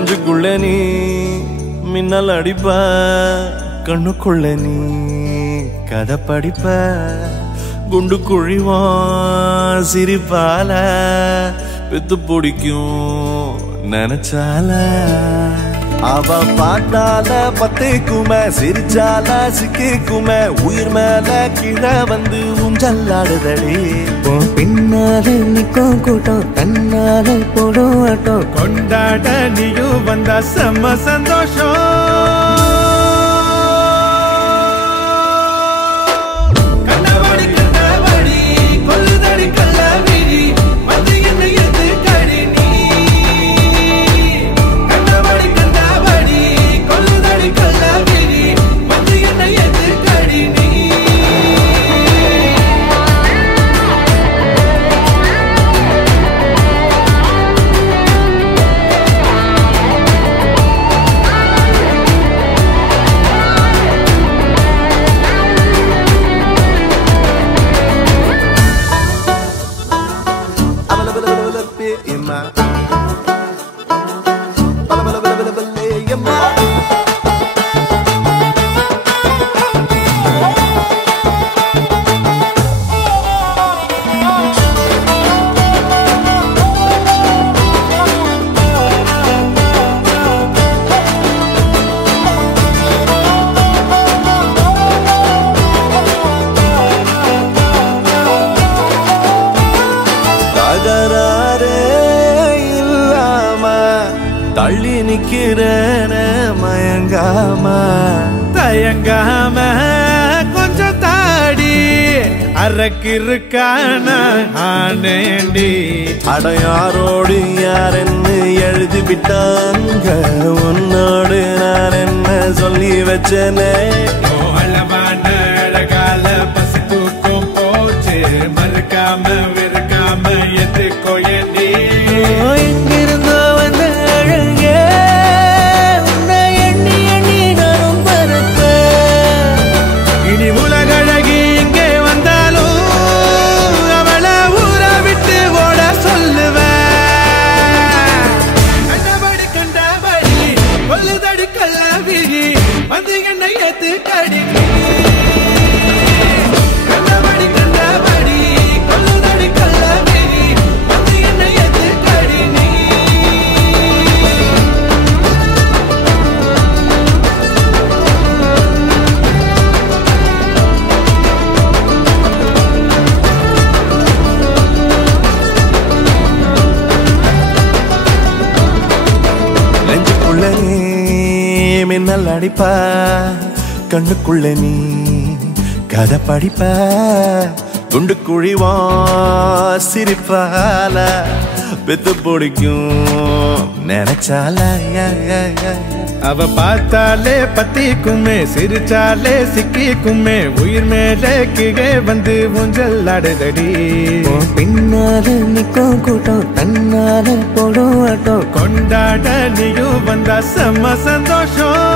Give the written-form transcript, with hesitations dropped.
நெஞ்சுக்குள்ள நீ மின்னல் அடிப்ப கண்ணுக்குள்ள நீ கதை படிப்ப குண்டு குழிவான் சிரிப்பால பெத்து பிடிக்கும் நினைச்சால அவ பாட்டால பத்திக்குமே சிரிச்சால சிக்கிக்குமே உயிர் மேல கீழே வந்து ஊஞ்சல்லாடுதடி பின்னால நிக்கும் கூட்டம் தன்னால போடும் ஆட்டம் கொண்டாட நீயும் வந்தா செம்ம சந்தோஷம் தள்ளி நிக்கிறேன மயங்காம தயங்காம கொஞ்சம் தாடி அரக்கிருக்கான ஆனேண்டி அடையாரோடு யாரென்னு எழுதி விட்டாங்க உன்னோடு நான் என்ன சொல்லி வச்சனே அளவான அழகால பசி தூக்கம் போச்சு மறுக்காம வெறுக்காம எதுக்கோ ஏண்டி எங்கிருந்தோ வந்த அழகே உன்னை எண்ணி எண்ணி நானும் பறப்பேன் இனி உலகழகி இங்கே வந்தாலும் அவளை ஊரை விட்டு ஓட சொல்லுவேன் கண்டபடி கொல்லுதடி கள்ளவிழி வந்து என்னை ஏத்து கடி மின்னல் அடிப்ப கண்ணுக்குள்ள நீ கதை படிப்ப குண்டு குழிவா சிரிப்பால பெத்து பிடிக்கும் நினைச்சால அவ பார்த்தாலே பத்திக்குமே சிரிச்சாலே சிக்கிக்குமே உயிர் மேலே கீழே வந்து ஊஞ்சல் ஆடுதடி பின்னால நிக்கும் கூட்டம் தன்னால போடும் ஆட்டம் கொண்டாட நீயும் வந்தா செம்ம சந்தோஷம்